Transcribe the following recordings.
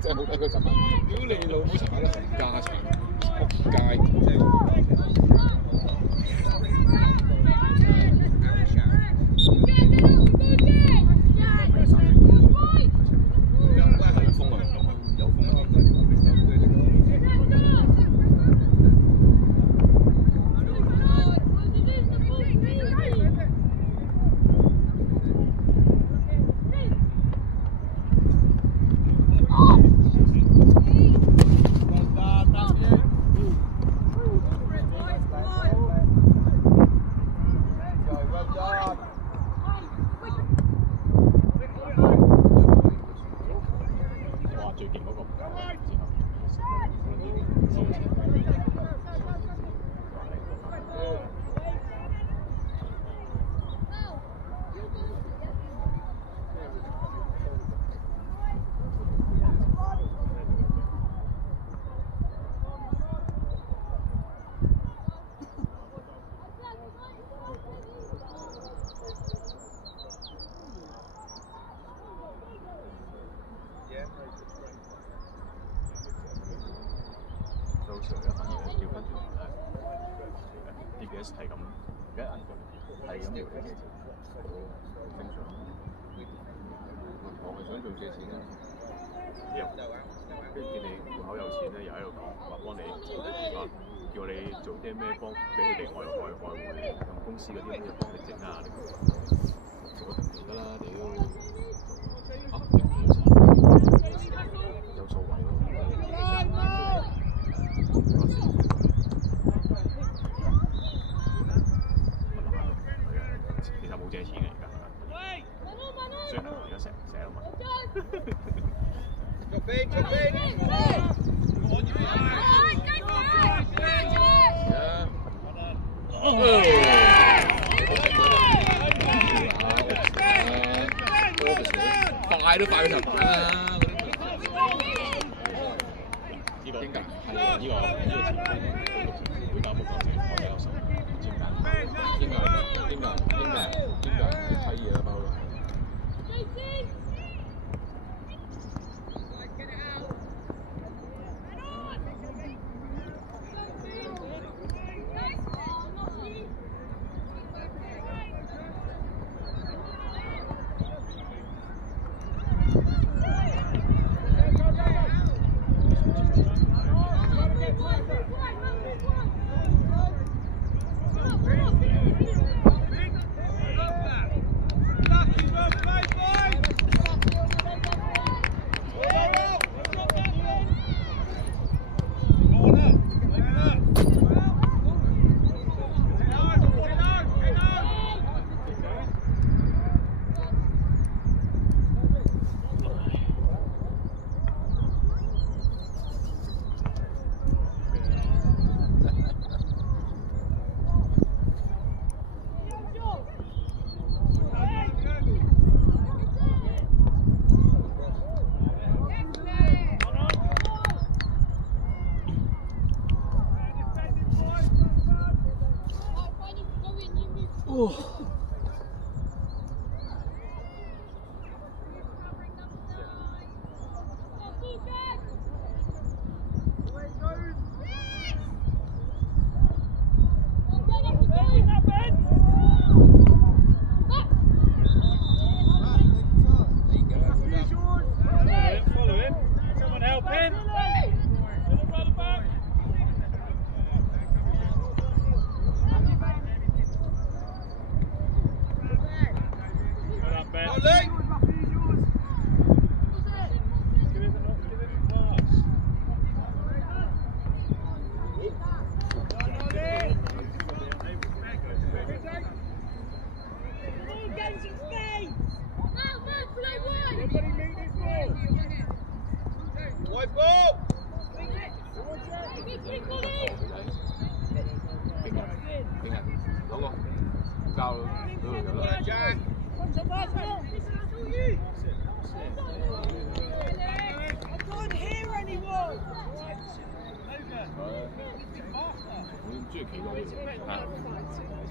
真係冇睇佢尋晚，屌你老母！尋晚冚家鏟，仆街！DBS 係咁，而家係咁聊天，正常。我係想做借錢嘅，又跟住見你戶口有錢咧，又喺度講話幫你啊，叫你做啲咩幫俾佢哋外匯，咁公司嗰啲咩幫你整啊，做就得啦，屌！有數位喎。其實冇借錢嘅而家，所以係而家成啊嘛。快都快過頭版啦！呢個應該係呢個前鋒會打波嗰陣，我哋有手，唔知點解。應該係睇嘢啦，包啦。我唔中意企多啲嚇，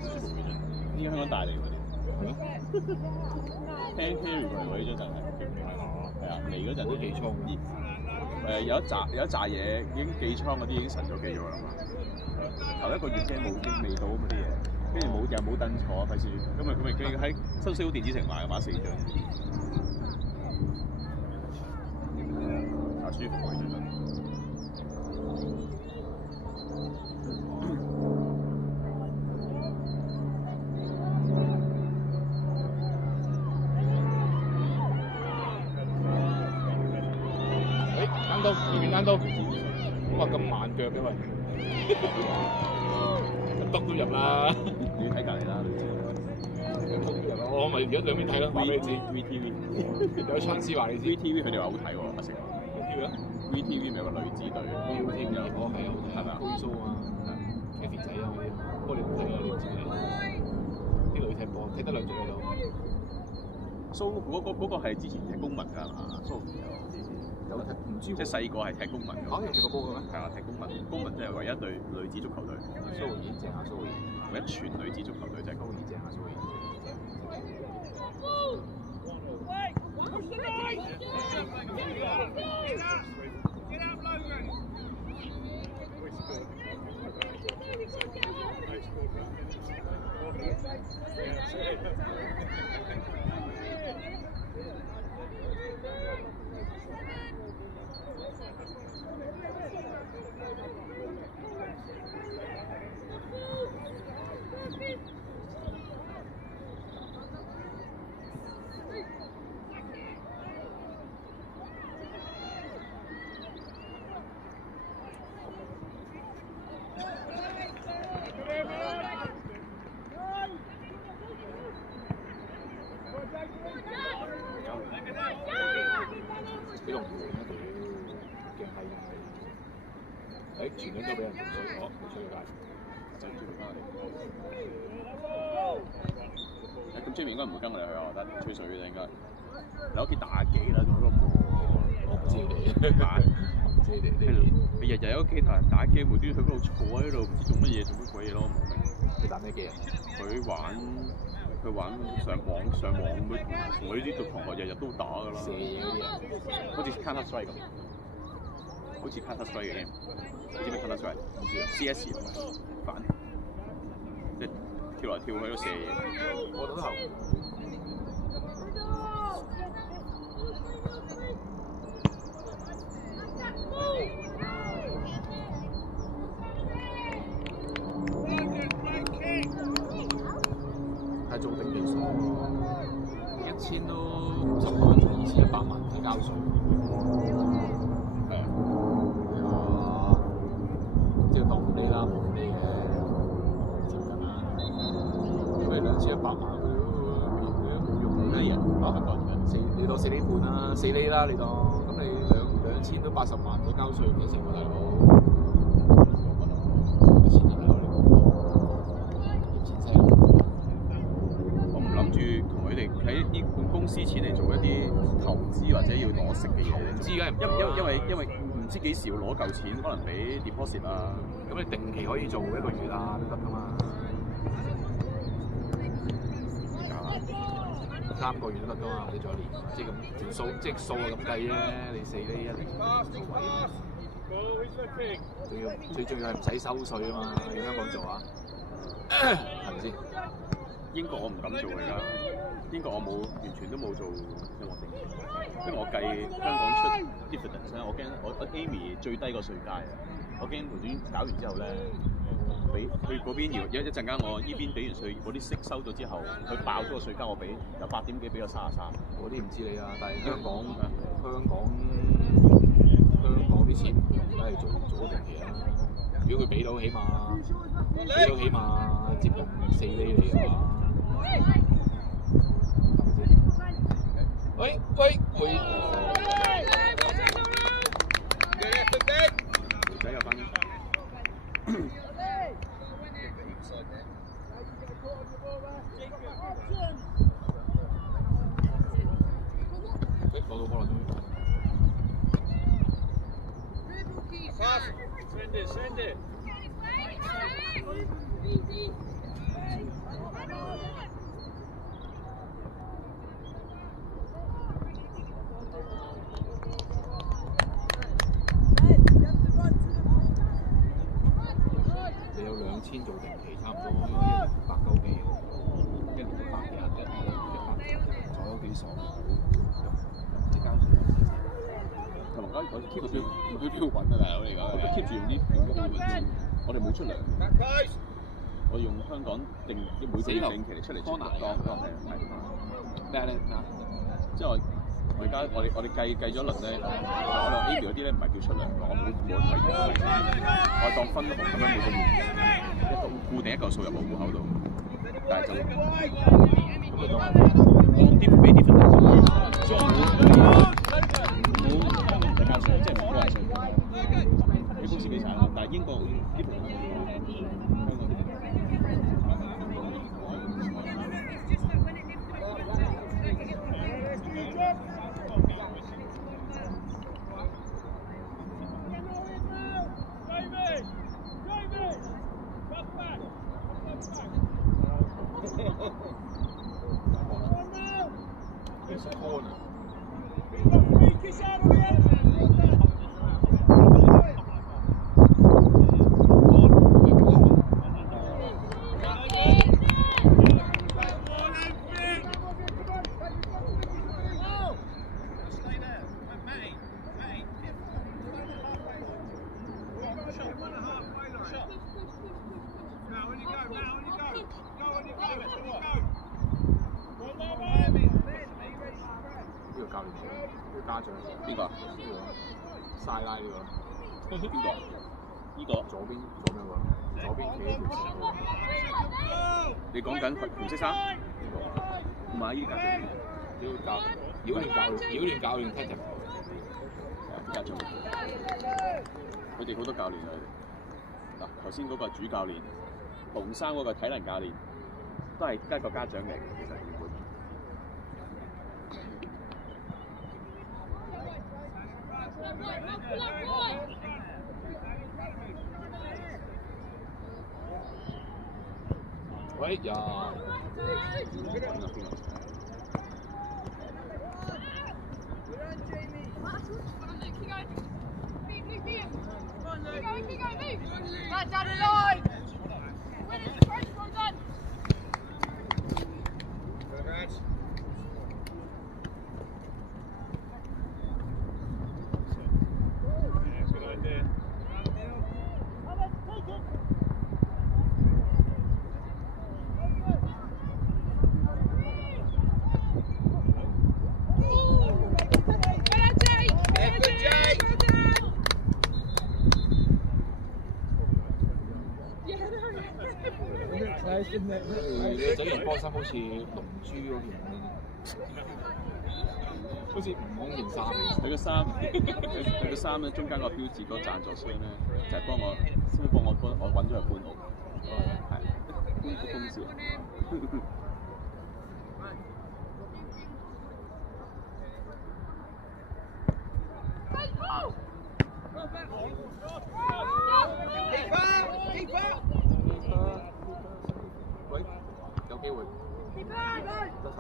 舒服啲啫。應該香港大嚟嗰啲。係咯。聽 carry 過嚟嗰啲張凳係啊，嚟嗰陣都寄倉有一紮嘢已經寄倉嗰啲已經神咗寄咗啦嘛。頭一個月驚冇味道咁啲嘢，跟住又冇凳坐，費事咁咪喺新水好電子城買4張，啊舒服喎呢張。單刀，哇咁慢腳嘅喂，篤都入啦！你要睇隔離啦，我咪而家兩邊睇咯，話俾你知。VTV 有槍師話你知。VTV 佢哋話好睇喎，阿成。VTV 啊 ？VTV 咪有個女子隊。VTV 有，哦係啊，係咪啊？高蘇啊，Kathy 仔啊嗰啲，不過你唔睇啊，你唔知嘅。啲女踢波踢得兩隊喺度。蘇嗰個係之前踢公民㗎嘛？蘇有踢唔知即係細個係踢公民㗎。有踢過波嘅咩？係啊，踢公民。公民即係唯一隊女子足球隊。蘇爾正啊，蘇爾。唯一全女子足球隊就係蘇爾正啊，蘇爾。幾容易啊！屌，勁係誒，傳緊都俾人做咗，冇出界，就叫佢翻嚟。咁 Jamie 應該唔會跟我哋去啊，我覺得吹水嘅應該。你屋企打機啦，仲喺度我唔知你玩，唔知你日日喺屋企同人打機，無端端去嗰度坐喺度，唔知做乜嘢，做乜鬼嘢咯？唔明。你打咩機啊？佢玩上網，佢同佢啲同學日日都打㗎啦。射嘢嗰啲啊，好似 Counter Strike 咁，好似 Counter Strike 嘅 game。你知唔知 Counter Strike？唔知啊。CS 反，即係跳來跳去都射嘢。我都係。係做定期數，1000都10萬，2100萬係交稅。係啊，即係當唔理啦，冇唔理嘅，接近啦。咁你2100萬，佢都冇用嘅人，800個人，你當4厘半啦，4厘啦，你當，咁你2000都80萬都交稅，幾成喎大佬？1000年樓你講，2000尺。同佢哋喺呢本公司錢嚟做一啲投資或者要攞食嘅嘢，唔知嘅，因為唔知幾時要攞嚿錢，可能俾 deposit 啊。咁你定期可以做1個月啊都得㗎嘛，3個月都得㗎嘛，你做1年，即係咁條數，即係數係咁計啫，你4厘1年，最重要係唔使收稅啊嘛，喺香港做啊，係咪先？英國我唔敢做㗎，英國我完全都冇做音樂定期，因為我計香港出 dividend 咧，我驚我 Amy 最低個稅階啊，我驚無端搞完之後咧，俾佢嗰邊一陣間我依邊俾完稅，嗰啲息收咗之後，佢爆咗個稅階，我俾由8點幾俾到33，嗰啲唔知你啊，但係香港啲錢唔用，梗係做定期啦。如果佢俾到起碼接近4厘你嘅話。喂，仔又翻。攞到波啦，終於。你有2000做定期，差唔多100幾，一年100幾100坐咗幾爽，你交稅。同埋我 keep 住佢標穩啊，大佬嚟講，我 keep 住用啲標準，我哋冇出糧。我用香港定啲每個月定期嚟出嚟出糧，係咩咧？即係我而家我哋計咗一輪咧，我哋 Amy 嗰啲咧唔係叫出糧，我冇提過，我當分紅咁樣每個月固定一嚿數入我戶口度，但係就當啲俾啲分紅，即係冇唔使交稅，即係唔交稅，你公司俾晒咯。但係英國基本上香港啲。邊個？曬拉呢個。邊個？呢個？左邊喎，左邊企喺條線度。你講緊紅色衫？唔係呢個妖亂教練踢人。家長，佢哋好多教練啊！嗱，頭先嗰個係主教練，紅衫嗰個體能教練，都係一個家長嚟嘅，其實原本。喂呀！你整件波衫好似龍珠嗰件，好似悟空件衫。佢個衫，佢個衫咧中間個標誌嗰個贊助商咧，就係幫我揾咗去搬屋，係搬屋公司。喂，有機會。得手。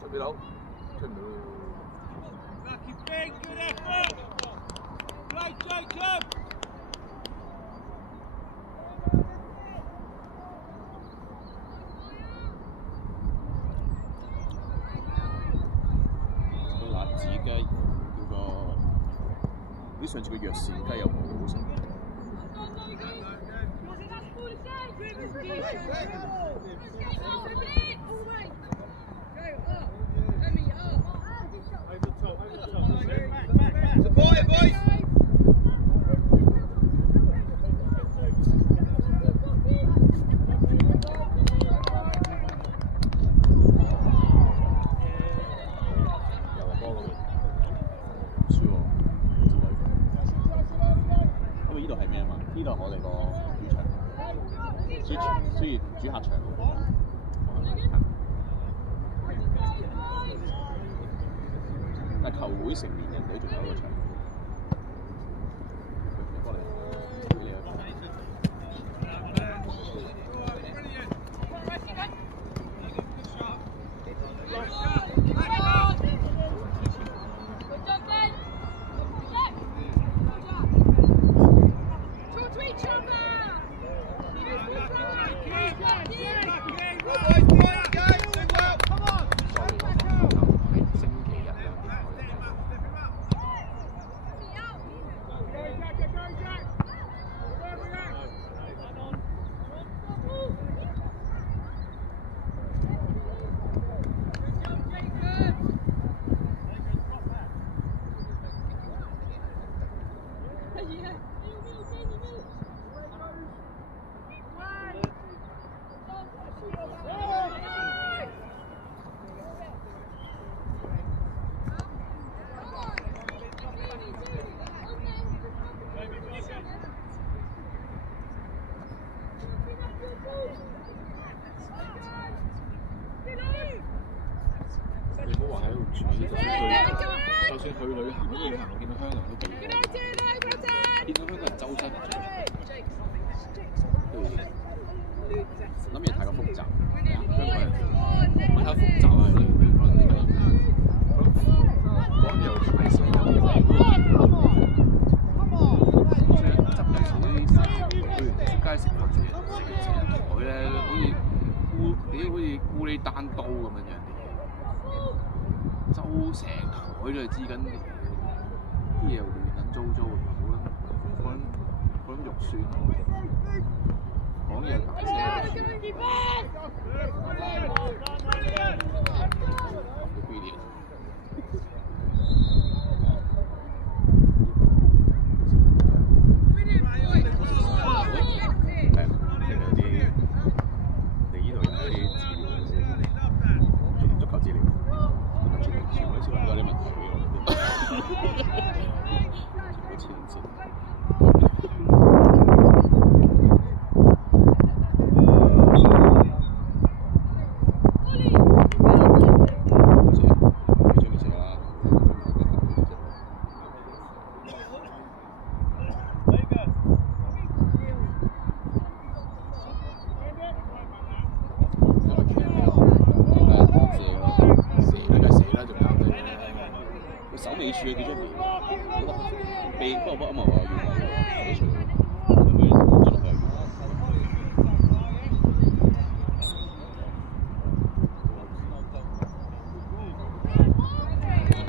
出唔到，出唔到。辣子雞嗰個，啲上次個藥膳雞又好好食。Support him, 主客場，但係球會成年人隊仲有一個場。你唔好話喺度住，就算去旅行，我見到香港人都幾多，見到香港人周身唔出，諗嘢太過複雜，香港人唔係太複雜啊！講又大聲又大即係執有時啲出街食飯成台咧，好似孤哩單刀咁樣樣。周成台都係知緊啲嘢亂撚糟糟，嗰種肉酸，講嘢大聲。手尾處嘅幾張鼻，不過話要投咗出嚟，咁咪跌咗落去。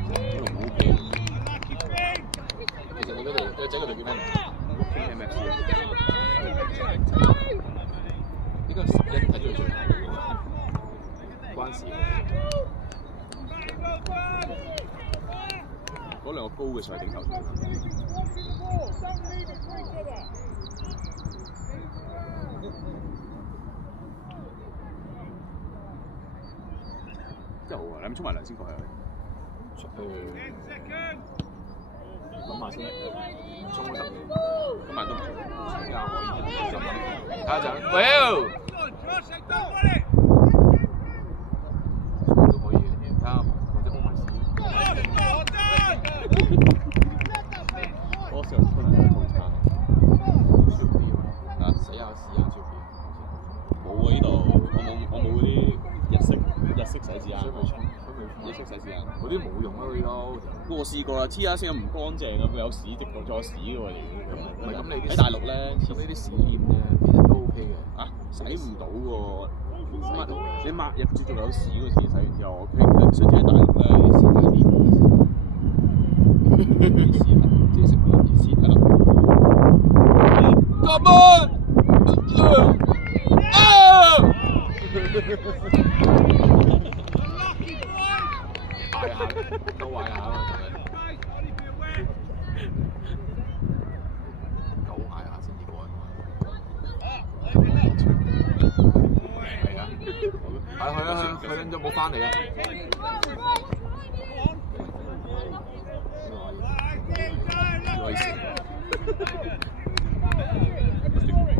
嗰度冇鼻。其實你嗰度，你仔嗰度叫咩名？KMFC。應該11睇咗佢最後，關事。嗰兩個高嘅上係頂頭上。真係好啊！你係咪沖埋涼先過去？諗下先，沖都得，今晚都唔沖，而家可以睇下陣。喂！都可以嘅，睇下或者沖埋屎。我成日沖涼都好差，少啲啊！洗下試下少啲。冇啊！呢度我冇嗰啲日式洗紙罌，日式洗紙罌嗰啲冇用啊！嗰啲都我試過啦，黐下先唔乾淨啊！佢有屎滴到咗屎嘅喎，唔係咁你喺大陸咧，咁呢啲屎鹽咧其實都 OK 嘅。啊，洗唔到喎！你抹入住仲有屎嗰時洗完之後，我上次喺大陸咧啲屎太黏嘅屎即係食啲屎係啦。Come on！ 壞下，都壞下咯，狗嗌下先至過癮。係啊，去啦，就冇翻嚟啊！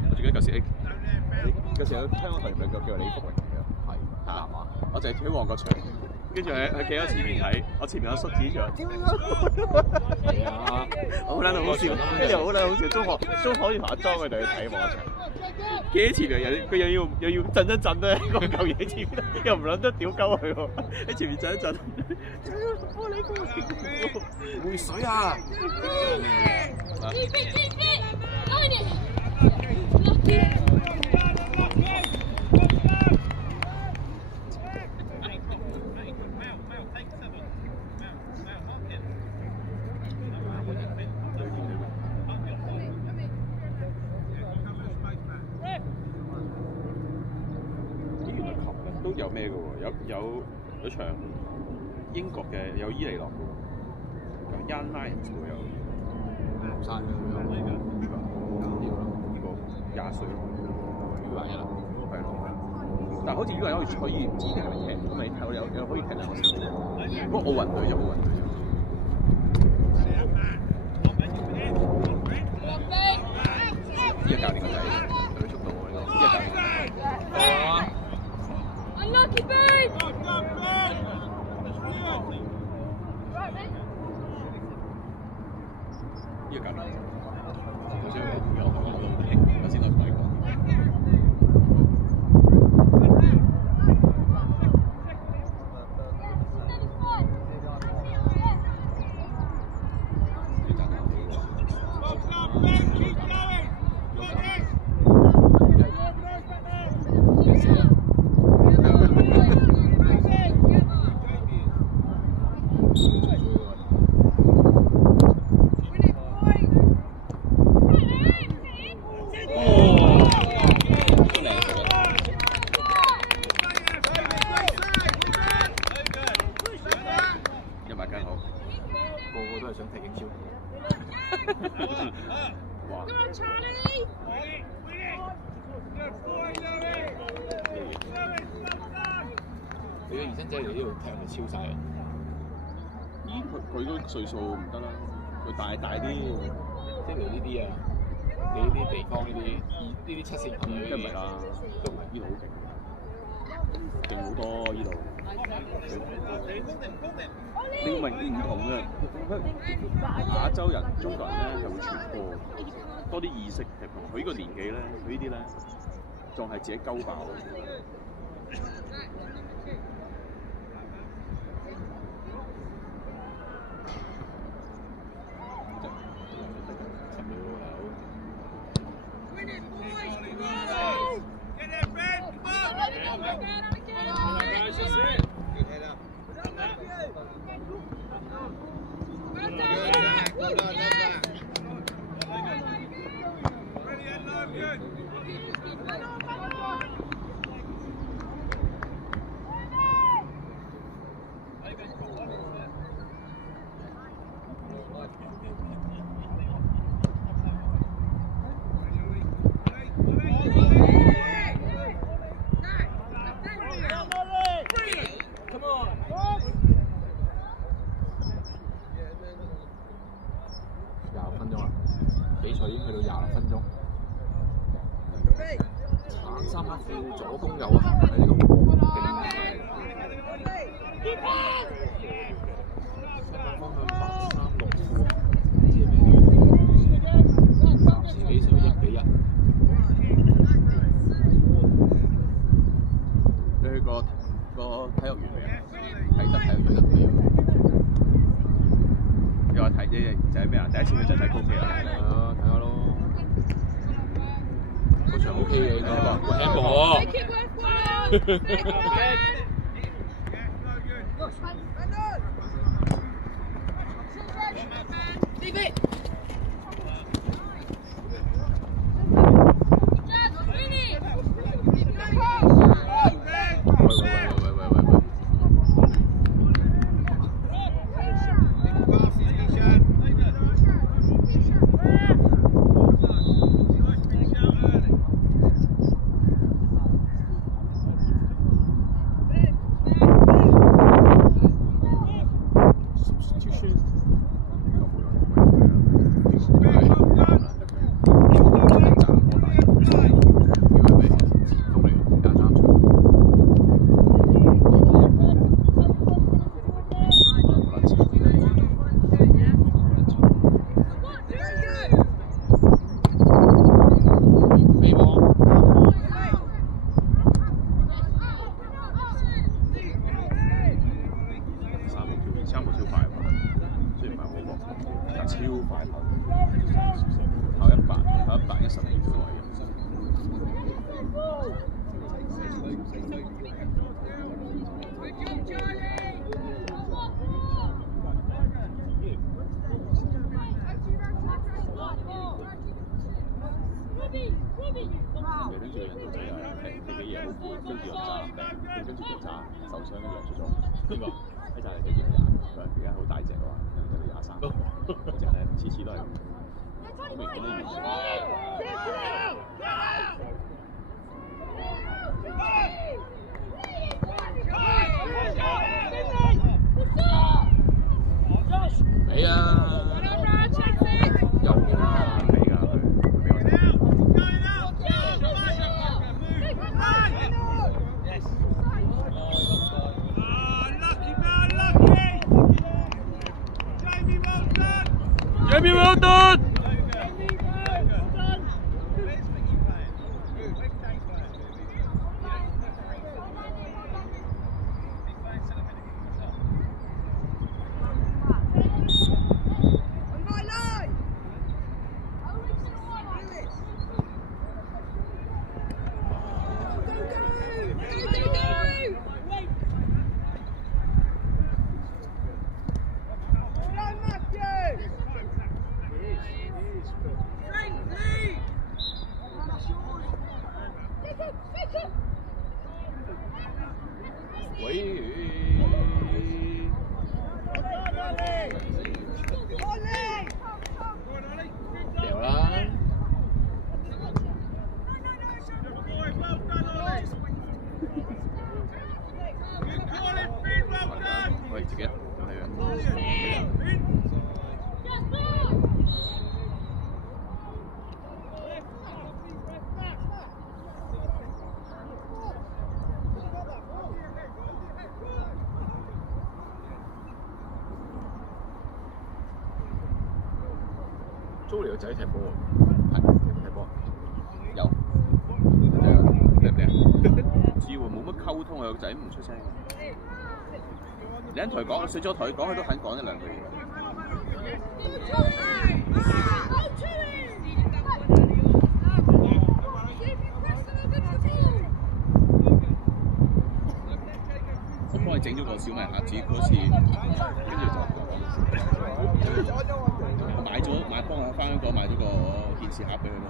我記得舊時有香港台有叫李福榮嘅，係南華，我就係喺旺角場，跟住佢企喺前面睇，我前面有叔指住，係啊，好撚好笑，跟住好撚好笑，中學好似同阿莊佢哋去睇旺角場，企喺前面佢又要震一震咧，個嚿嘢前面又唔撚得屌鳩佢喎，喺前面震一震，回水啊！都有咩嘅喎？有場英國嘅有伊利諾嘅喎，Young Lions 會有後生嘅會有呢個20歲咯，U21啦，係咯。但係好似U21可以可以唔知定係咪踢，咁咪睇有可以踢兩個時。不過奧運隊就奧運隊。呢個教練個仔有速度喎，呢個教練。Unlucky boot! 呢個教練，頭先我同我頭先我同你講。你嘅兒生仔嚟呢度踢係咪超晒人？咦，佢嗰歲數唔得啦，佢大啲，即係呢啲啊，你呢啲地方呢啲七線隊，梗唔係啦，都唔係呢度好勁，勁好多呢度。你明唔同嘅，亞洲人、中國人咧係會傳播多啲意識嘅。佢呢個年紀咧，佢呢啲咧仲係自己鳩爆。比賽已經去到26分鐘，橙衫一副左攻右行喺呢個波頂，方向8-3-6副，暫時比賽1-1。你去過體育園未啊？啟德體育園未？你話睇啫，就係咩啊？第一次去就睇高飛啊！睇下咯，嗰場 OK 嘅，應該會 handball 好攰，跟住又炸病，跟住就炸受傷，跟住又出咗。邊個？一扎嚟嘅，佢而家好大隻喎，有23，嗰隻咧次次都係咁，我未見到完全。俾啊！右邊啊！俾㗎佢，俾我睇。Jamie well done! Jolie 個仔踢波喎，係有冇踢波？有。叻唔叻？唔知喎，冇乜溝通啊，個仔唔出聲。你喺同佢講，上咗台講，佢都肯講一兩句嘢。我幫佢整咗個小米盒子嗰次，跟住就幫我翻香港買咗個電視盒俾佢咯，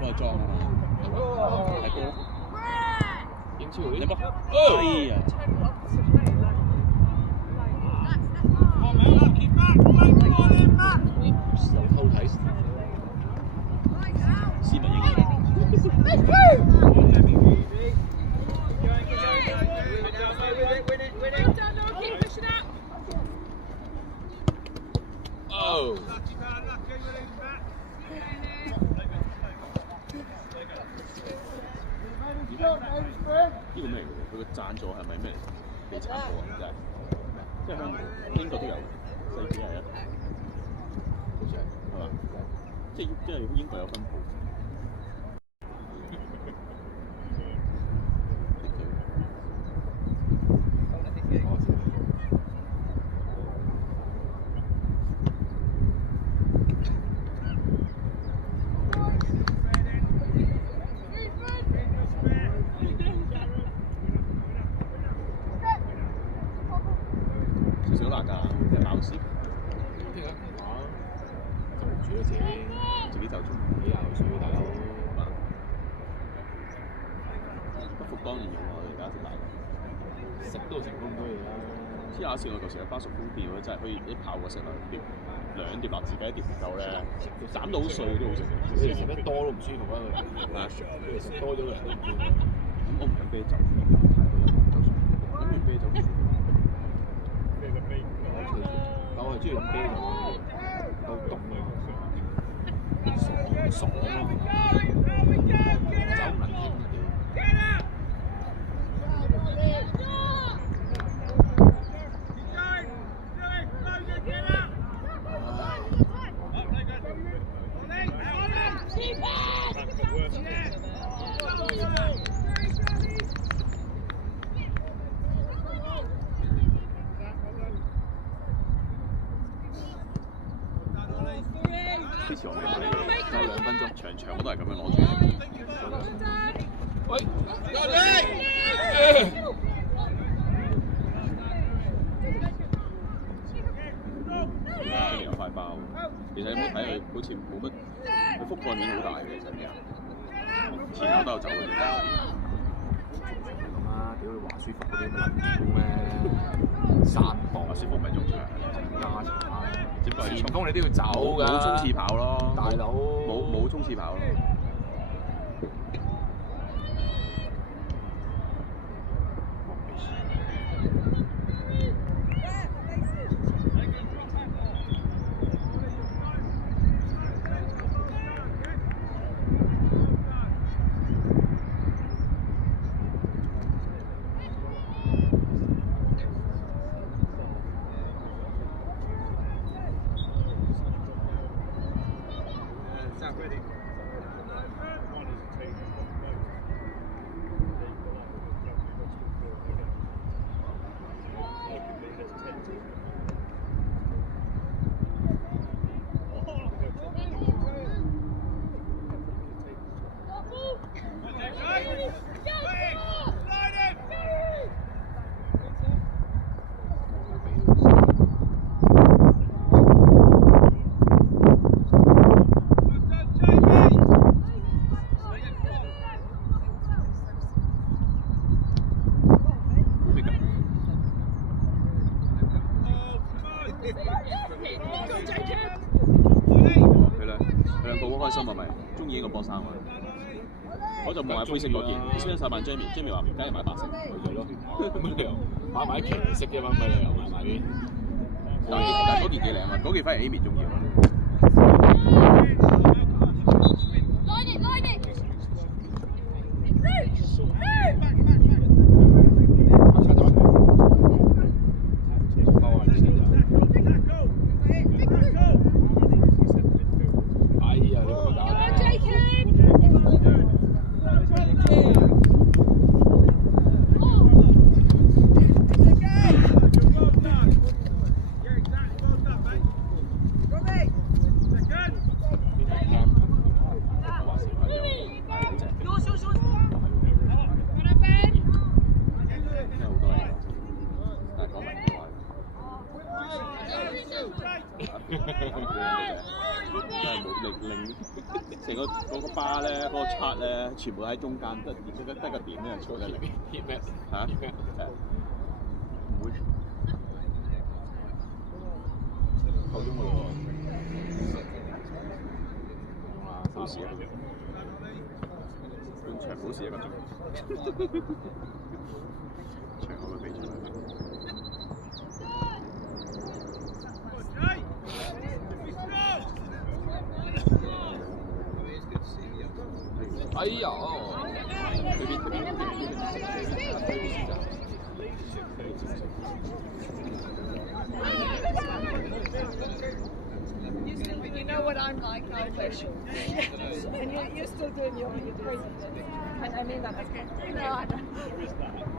幫佢裝啊嘛。睇波。英超嗰啲。哎呀！偷睇。斯文英。Oh！呢個咩嚟嘅？佢個贊助係咪咩地產部啊？即係香港、英國都有，世紀係啊，好似係嘛？即係英國有分鋪。少辣㗎，即係爆絲。聽下就煮咗自己就煮，幾油水大佬。不服當然要我哋而家食辣，食都成功多嘢啦。黐下線我舊時喺巴蜀風店，真係可以一炮過食兩碟辣子雞，一碟唔夠咧，斬到好碎都好食嘅。你食得多都唔舒服啊！佢食多咗個人都唔舒服。咁我唔飲啤酒，太多飲酒水，飲完啤酒唔舒服。我係中意飲啤酒嘅，夠凍啊，爽啊！酒能傾之前我未買，有2分鐘，場我都係咁樣攞住。喂，有塊包，其實有冇睇佢好似冇乜，佢覆蓋面好大嘅，其實前後都有走嘅。舒服嗰啲能超咩？散步阿舒服咪中場，加產，只不過係前鋒你都要走㗎，冇衝刺跑咯，大佬冇衝刺跑咯。佢兩個好開心啊！咪中意呢個波衫啊！我就望下灰色嗰件，雙手扮 Jamie 話唔加入買白色，咪就係咯。咁你又買埋旗色嘅嘛？咪你又買埋啲。但係嗰件幾靚啊！嗰件反而 Amy 中意啊！成個嗰個巴咧，嗰個 chart 咧，全部喺中間，得個點咧，錯得嚟。hit 咩？嚇？唔會夠鐘㗎咯喎。保時啊！半場保時1個鐘。場外嘅比賽。哎呀！You know what I'm like, I'm special. And you're still doing your crazy thing. And I mean that as no, I don't.